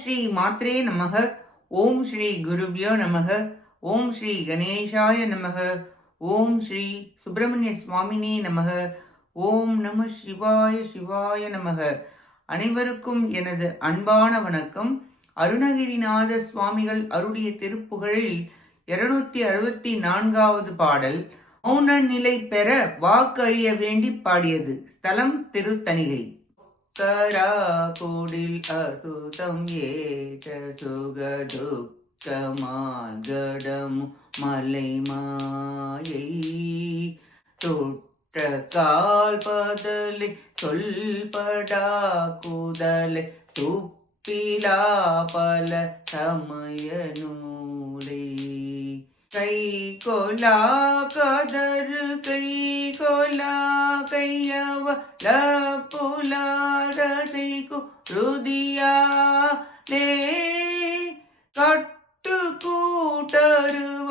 ஸ்ரீ மாத்ரே நமக. ஓம் ஸ்ரீ குருபியோ நமக. ஓம் ஸ்ரீ கணேசாய நமக. ஓம் ஸ்ரீ சுப்பிரமணிய சுவாமினே நமக. ஓம் நம சிவாய சிவாய நமக. அனைவருக்கும் எனது அன்பான வணக்கம். அருணகிரிநாத சுவாமிகள் அருடைய திருப்புகழில் 264வது பாடல். மௌன நிலை பெற வாக்கழிய வேண்டி பாடியது. ஸ்தலம் திருத்தணிகை. கூடில் அசுதம் ஏற்ற சுக துக்கமாகடமு மலை மாயை தொற்ற கால் பதலை சொல்படா குதலை துப்பிலா பல சமய நூலை கை கொலா கதறு கை கொலா கையவ லப்புலாரசைக்கு ருதியாலே கட்டு கூட்டருவருப்பு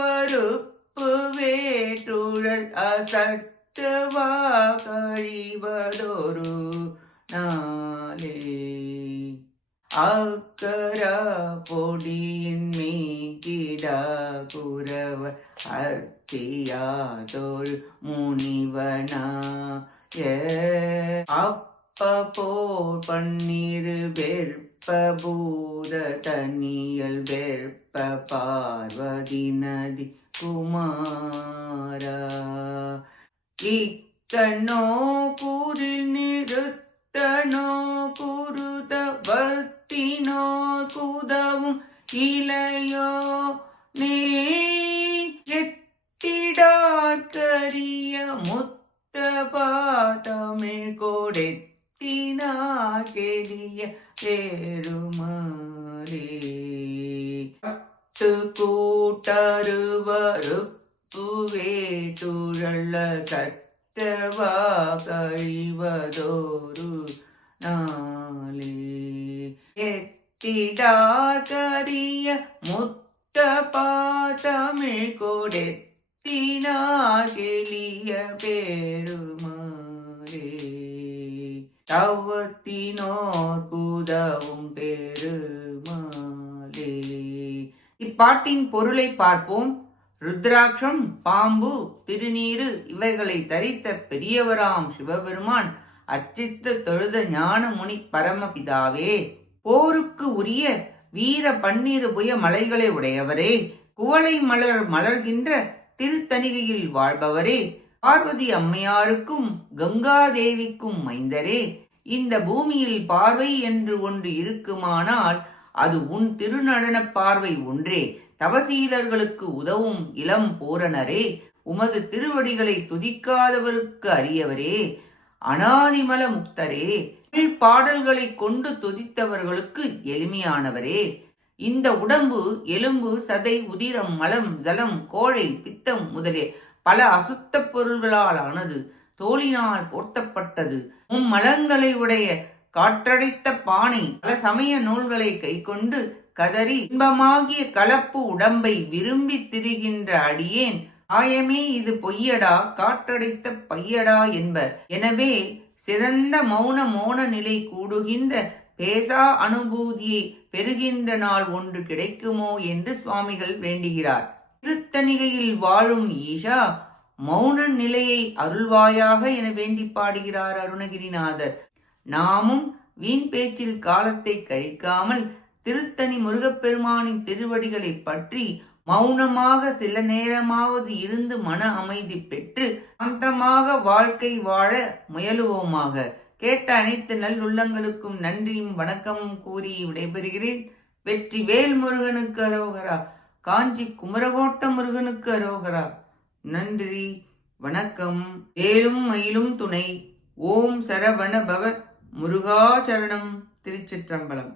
வேட்டுழல் அசட்டுவா கழிவதொரு நாளே அக்கர பொடியின் மீகிடா குரவ அத்தியாதோள் முனிவனா அப்ப போர் பன்னீர் வெற்ப பூத தனியல் வெற்ப பார்வதி நதி குமாரா இக்கண்ணோ கூறில் நிறுத்தனோ குருத பக்தினோ குதவும் இளையோ நே எத்திடாக்கரிய முத்த பாதமிழ் கொடெத்தினா கெளிய பெருமாளே கூட்டருவருப்பு வேட்டுழல்ல சட்டவா கழிவதோரு நாளே எத்திடாக்கரிய முத்த பாதமிழ் கொடெத்தினா கெளிய பெருமாளே தவத்தினோர் குதவும் பெருமாளே. இப்பாட்டின் பொருளை பார்ப்போம். ருத்ராட்சம், பாம்பு, திருநீரு இவைகளை தரித்த பெரியவராம் சிவபெருமான் அர்ச்சித்த தொழுத ஞான முனி பரமபிதாவே, போருக்கு உரிய வீர பன்னிரு புய மலைகளை உடையவரே, குவளை மலர் மலர்கின்ற திருத்தணிகையில் வாழ்பவரே, பார்வதி அம்மையாருக்கும் கங்காதேவிக்கும் மைந்தரே, இந்த பூமியில் பார்வை என்று ஒன்று இருக்குமானால் அது உன் திருநடன பார்வை ஒன்றே. தவசீலர்களுக்கு உதவும் இளம் பூரணரே, உமது திருவடிகளை துதிக்காதவருக்கு அரியவரே, அனாதிமல முக்தரே, பாடல்களை கொண்டு துதித்தவர்களுக்கு எளிமையானவரே, இந்த உடம்பு எலும்பு சதை உதிரம் மலம் ஜலம் கோழை பித்தம் முதலிய பல அசுத்த பொருள்களால் ஆனது, தோளினால் போர்த்தப்பட்டது, மலங்களை உடைய காற்றடைத்த பானை, பல சமய நூல்களை கை கொண்டு கதறி இன்பமாகிய கலப்பு உடம்பை விரும்பி திரிகின்ற அடியேன் ஆயமே இது பொய்யடா காற்றடைத்த பையடா என்பர். எனவே சிறந்த மோன நிலை கூடுகின்ற பேசா அனுபூதியை பெறுகின்ற நாள் ஒன்று கிடைக்குமோ என்று சுவாமிகள் வேண்டுகிறார். திருத்தணிகையில் வாழும் ஈஷா மௌன நிலையை அருள்வாயாக என வேண்டி பாடுகிறார் அருணகிரிநாதர். நாமும் வீண் பேச்சில் காலத்தை கழிக்காமல் திருத்தணி முருகப்பெருமானின் திருவடிகளை பற்றி மௌனமாக சில நேரமாவது இருந்து மன அமைதி பெற்று சாந்தமாக வாழ்க்கை வாழ முயலுவோமாக. கேட்ட அனைத்து நல்லுள்ளங்களுக்கும் நன்றியும் வணக்கமும் கூறி விடைபெறுகிறேன். வெற்றி வேல் முருகனுக்கு அரோகரா. காஞ்சி குமரகோட்ட முருகனுக்கு அரோகரா. நன்றி, வணக்கம். வேலும் மயிலும் துணை. ஓம் சரவண பவ. முருகாச்சரணம். திருச்சிற்றம்பலம்.